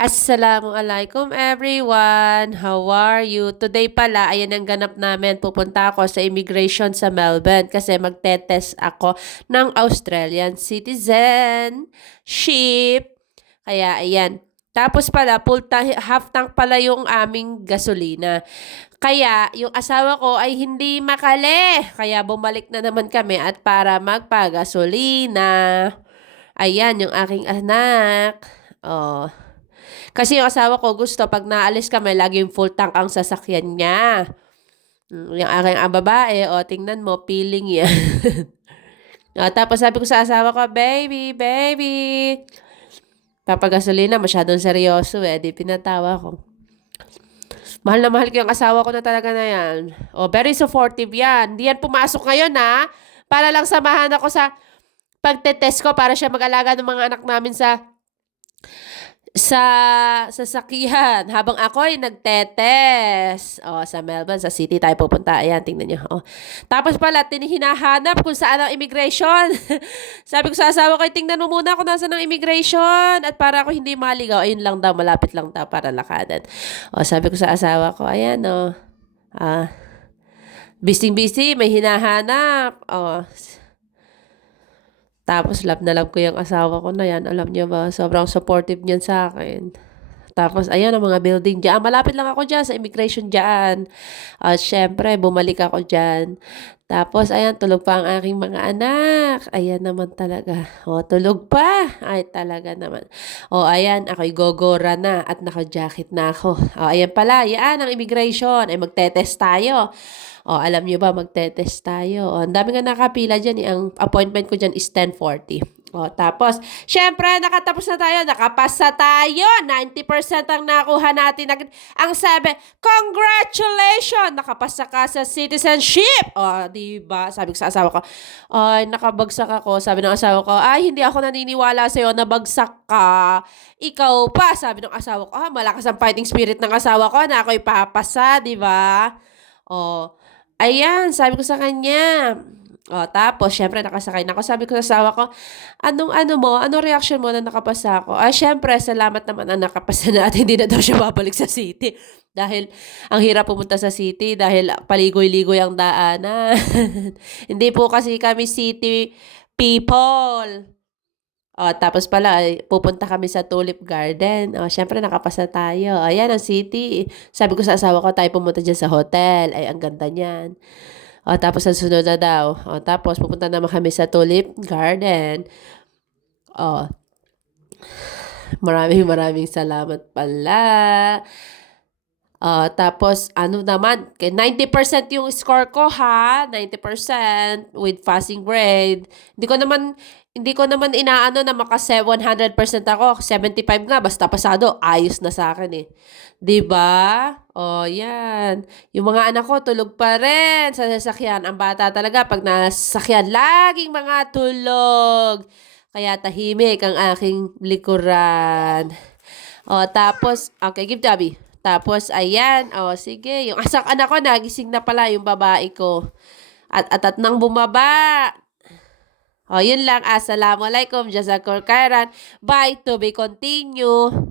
Assalamualaikum everyone! How are you? Today pala, ayan ang ganap namin. Pupunta ako sa immigration sa Melbourne kasi magte-test ako ng Australian citizenship. Kaya ayan. Tapos pala, full ta- half tank pala yung aming gasolina. Kaya yung asawa ko ay hindi makali. Kaya bumalik na naman kami at para magpagasolina. Ayan, yung aking anak. Oh. Kasi yung asawa ko gusto, pag naalis kami, laging full tank ang sasakyan niya. Mm, Yung aking ang babae, o tingnan mo, feeling yan. o, tapos sabi ko sa asawa ko, baby, baby. Papagasolina, masyadong seryoso eh. Di pinatawa ko. Mahal na mahal ko yung asawa ko na talaga na yan. O, very supportive yan. Di yan pumasok ngayon ha. Para lang samahan ako sa pagtetest ko para siya mag-alaga ng mga anak namin sa sa sasakyan habang ako ay nagtetes. O, sa Melbourne, sa city tayo pupunta. Ayan, tingnan niyo. O. Tapos pala, tinihinahanap kung saan ang immigration. Sabi ko sa asawa ko, tingnan mo muna kung nasa ng immigration. At para ako hindi maligaw, ayun lang daw, malapit lang daw para lakadan. O, sabi ko sa asawa ko, ayan o. Ah, busy-busy, may hinahanap. O, tapos love na love ko yung asawa ko na yan. Alam niyo ba, sobrang supportive niyan sa akin. Tapos ayan ang mga building dyan. Malapit lang ako dyan sa immigration dyan. At syempre, bumalik ako dyan. Tapos ayan, tulog pa ang aking mga anak. Ayan naman talaga. O, tulog pa. Ay, talaga naman. O, ayan, ako'y gogora na at naka-jacket na ako. O, ayan pala, yan ang immigration. Ay, magte-test tayo. O, alam niyo ba, magte-test tayo. O, ang dami nga nakapila dyan. Ang appointment ko dyan is 10.40. O, tapos, syempre, nakatapos na tayo. Nakapasa tayo. 90% ang nakuha natin. Ang sabi, congratulations! Nakapasa ka sa citizenship. O, di ba? Sabi ko sa asawa ko, ay, nakabagsak ako. Sabi ng asawa ko, ay, hindi ako naniniwala sa'yo na bagsak ka. Ikaw pa. Sabi ng asawa ko, ah, malakas ang fighting spirit ng asawa ko na ako'y papasa, di ba? O, ayan, sabi ko sa kanya. O, tapos, syempre, nakasakay na ako. Sabi ko sa asawa ko, anong ano mo, anong reaction mo na nakapasa ako? Ah, syempre, salamat naman na nakapasa na at hindi na daw siya babalik sa city. Dahil, ang hirap pumunta sa city dahil paligoy-ligoy ang daanan. hindi po kasi kami city people. O, tapos pala, pupunta kami sa Tulip Garden. O, syempre, nakapasa tayo. Ayan, ang city. Sabi ko sa asawa ko, tayo pumunta dyan sa hotel. Ay, ang ganda niyan. O, tapos ang sunod na daw. O, tapos pupunta naman kami sa Tulip Garden. O, maraming maraming salamat pala. O, tapos ano naman, kay 90% yung score ko ha, 90% with passing grade. Hindi ko naman hindi ko naman inaano na maka 100% ako. 75 nga basta pasado, ayos na sa akin eh. ba? Oh, 'yan. Yung mga anak ko tulog pa rin sa sasakyan. Ang bata talaga pag nasasakyan, laging mga tulog. Kaya tahimik ang aking likuran. O, tapos, okay, give Dabi. Tapos, ayan, o, sige, yung asak anak ko, nagising na pala yung babae ko. At atat nang bumaba. O, yun lang. Assalamualaikum. Jazakur khairan. Bye. To be continue.